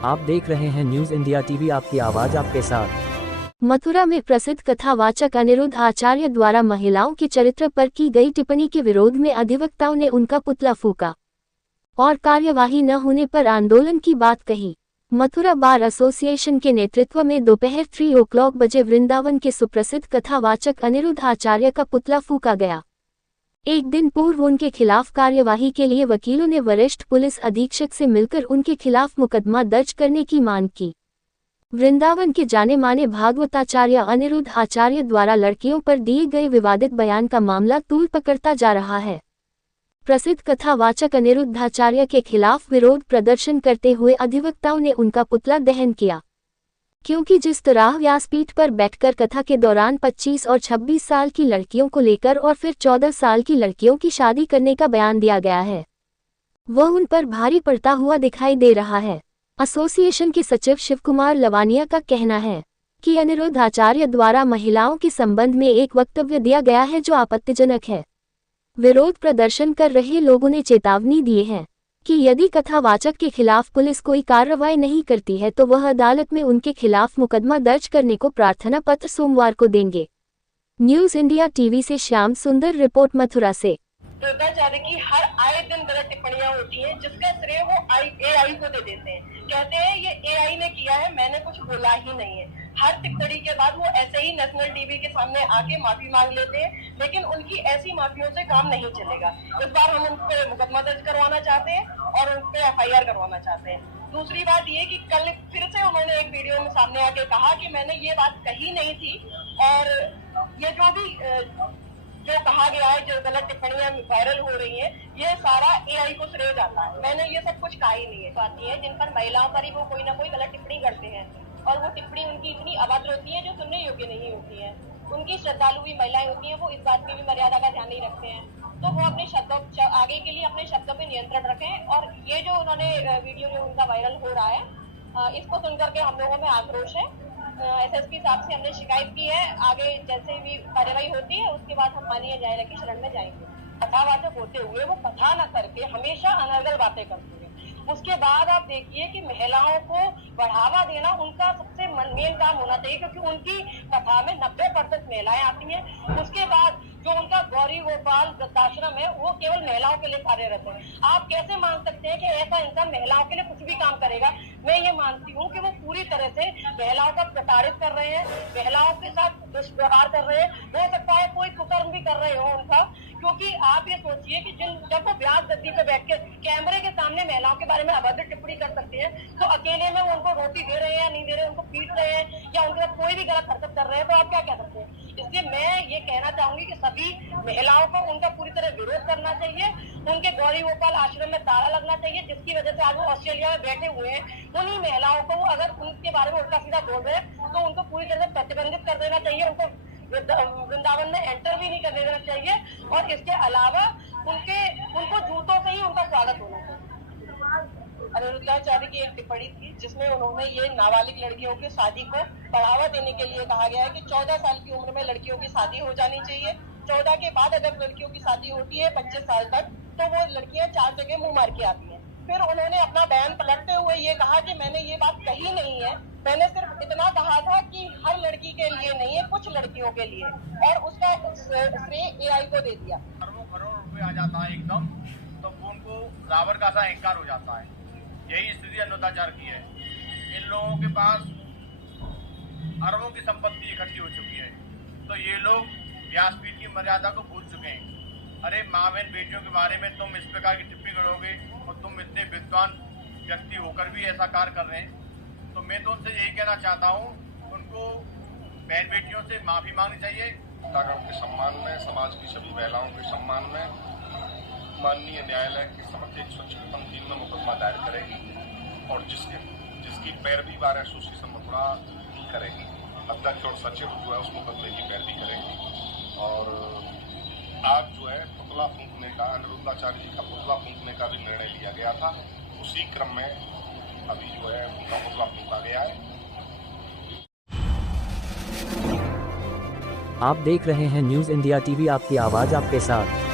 आप देख रहे हैं न्यूज़ इंडिया टीवी, आपकी आवाज आपके साथ। मथुरा में प्रसिद्ध कथावाचक अनिरुद्ध आचार्य द्वारा महिलाओं के चरित्र पर की गई टिप्पणी के विरोध में अधिवक्ताओं ने उनका पुतला फूंका और कार्यवाही न होने पर आंदोलन की बात कही। मथुरा बार एसोसिएशन के नेतृत्व में दोपहर 3 बजे वृंदावन के सुप्रसिद्ध कथावाचक अनिरुद्ध आचार्य का पुतला फूंका गया। एक दिन पूर्व उनके खिलाफ कार्यवाही के लिए वकीलों ने वरिष्ठ पुलिस अधीक्षक से मिलकर उनके खिलाफ मुकदमा दर्ज करने की मांग की। वृंदावन के जाने माने भागवताचार्य अनिरुद्ध आचार्य द्वारा लड़कियों पर दिए गए विवादित बयान का मामला तूल पकड़ता जा रहा है। प्रसिद्ध कथावाचक अनिरुद्ध आचार्य के खिलाफ विरोध प्रदर्शन करते हुए अधिवक्ताओं ने उनका पुतला दहन किया, क्योंकि जिस तरह व्यासपीठ पर बैठकर कथा के दौरान 25 और 26 साल की लड़कियों को लेकर और फिर 14 साल की लड़कियों की शादी करने का बयान दिया गया है, वह उन पर भारी पड़ता हुआ दिखाई दे रहा है। एसोसिएशन के सचिव शिवकुमार लवानिया का कहना है कि अनिरुद्ध आचार्य द्वारा महिलाओं के संबंध में एक वक्तव्य दिया गया है जो आपत्तिजनक है। विरोध प्रदर्शन कर रहे लोगों ने चेतावनी दी है कि यदि कथावाचक के खिलाफ पुलिस कोई कार्रवाई नहीं करती है तो वह अदालत में उनके खिलाफ मुकदमा दर्ज करने को प्रार्थना पत्र सोमवार को देंगे। न्यूज़ इंडिया टीवी से श्याम सुंदर रिपोर्ट, मथुरा से। आचार्य की हर आए दिन गलत टिप्पणियां होती हैं, जिसका श्रेय वो एआई को दे देते हैं। कहते हैं ये एआई ने किया है, मैंने कुछ बोला ही नहीं है। हर टिप्पणी के बाद वो ऐसे ही नेशनल टीवी के सामने आके माफी मांग लेते हैं, लेकिन उनकी ऐसी माफियों से काम नहीं चलेगा। इस बार हम उन पे मुकदमा दर्ज करवाना चाहते हैं और उन पे FIR करवाना चाहते हैं। दूसरी बात ये कि कल फिर से उन्होंने एक वीडियो में सामने आके कहा कि मैंने ये बात कही नहीं थी, और ये जो कहा गया है, जो गलत टिप्पणियां वायरल हो रही हैं, ये सारा एआई को श्रेय जाता है। मैंने ये सब कुछ कहा ही नहीं है। आती है जिन पर महिलाओं पर ही वो कोई ना कोई गलत टिप्पणी करते हैं, और वो टिप्पणी उनकी इतनी अभद्र होती है जो सुनने योग्य नहीं होती है। उनकी श्रद्धालु भी महिलाएं होती हैं, वो इस बात की भी मर्यादा का ध्यान नहीं रखते हैं। तो वो अपने शब्दों आगे के लिए अपने शब्दों पे नियंत्रण रखें। और ये जो उन्होंने वीडियो जो उनका वायरल हो रहा है, इसको सुनकर के हम लोगों में आक्रोश है। SSP साहब से हमने शिकायत की है। आगे जैसे भी कार्यवाही होती है उसके बाद हम माननीय न्यायालय की शरण में जाएंगे। कथावाचक होते हुए वो कथा न करके हमेशा अनर्गल बातें करते हैं। उसके बाद आप देखिए कि महिलाओं को बढ़ावा देना उनका सबसे मेन काम होना चाहिए, क्योंकि उनकी कथा में 90% महिलाएं आती हैं। उसके बाद जो उनका गौरी गोपाल वृद्धाश्रम है वो केवल महिलाओं के लिए कार्यरत है। आप कैसे मान सकते हैं कि ऐसा इंसान महिलाओं के लिए कुछ भी काम करेगा? मैं ये मानती हूँ कि वो पूरी तरह से महिलाओं का प्रताड़ित कर रहे हैं, महिलाओं के साथ दुष्व्यवहार कर रहे हैं। हो सकता है कोई कुकर्म भी कर रहे हो उनका, क्योंकि आप ये सोचिए कि जब वो व्यास गद्दी पे बैठ के कैमरे के सामने महिलाओं के बारे में अभद्र टिप्पणी कर सकते हैं, तो अकेले में वो उनको रोटी दे रहे हैं या नहीं दे रहे, उनको पीट रहे हैं या उनके साथ कोई भी गलत हरकत कर रहे हैं, तो आप क्या कह सकते हैं? इसलिए मैं ये कहना चाहूंगी कि सभी महिलाओं को उनका पूरी तरह विरोध करना चाहिए। उनके गौरी गोपाल आश्रम में ताला लगना चाहिए, जिसकी वजह से आज वो ऑस्ट्रेलिया में बैठे हुए हैं। उन्हीं महिलाओं को अगर उनके बारे में उल्टा सीधा बोल रहे हैं तो उनको पूरी तरह से प्रतिबंधित कर देना चाहिए। उनको वृंदावन में एंटर भी नहीं करने देना चाहिए, और इसके अलावा उनको जूतों से ही उनका स्वागत होना चाहिए। अनिरुद्धाचार्य की एक टिप्पणी थी जिसमें उन्होंने ये नाबालिग लड़कियों की शादी को बढ़ावा देने के लिए कहा गया है कि 14 साल की उम्र में लड़कियों की शादी हो जानी चाहिए। 14 के बाद अगर लड़कियों की शादी होती है 25 साल तक, तो वो लड़कियां 4 जगह मुंह मार के आती हैं। फिर उन्होंने अपना बयान पलटते हुए ये कहा कि मैंने ये बात कही नहीं है, मैंने सिर्फ इतना कहा था कि हर लड़की के लिए नहीं है, कुछ लड़कियों के लिए, और उसका श्रेय एआई को दे दिया। करोड़ रुपए आ जाता है एकदम, तो उनको रावण का सा अहंकार हो जाता है। यही स्थिति अनिरुद्धाचार्य की है। इन लोगों के पास अरबों की संपत्ति इकट्ठी हो चुकी है, तो ये लोग व्यासपीठ की मर्यादा को भूल चुके हैं। अरे माँ बहन बेटियों के बारे में तुम इस प्रकार की टिप्पणी करोगे, और तुम इतने विद्वान व्यक्ति होकर भी ऐसा कार्य कर रहे हैं, तो मैं तो उनसे यही कहना चाहता हूँ, उनको बहन बेटियों से माफी मांगनी चाहिए। कथागण के सम्मान में, समाज की सभी महिलाओं के सम्मान में माननीय न्यायालय के समक्ष 156(3) में मुकदमा दायर करेगी, और जिसकी पैरवी बार एसोसिएशन मथुरा भी करेगी। अध्यक्ष और सचिव जो है उस मुकदमे की पैरवी करेंगे। और आज जो है पुतला फूंकने का, अनिरुद्धाचार्य जी का पुतला फूंकने का भी निर्णय लिया गया था। उसी क्रम में अभी जो है उनका पुतला फूंका गया है। आप देख रहे हैं न्यूज़ इंडिया टीवी, आपकी आवाज आपके साथ।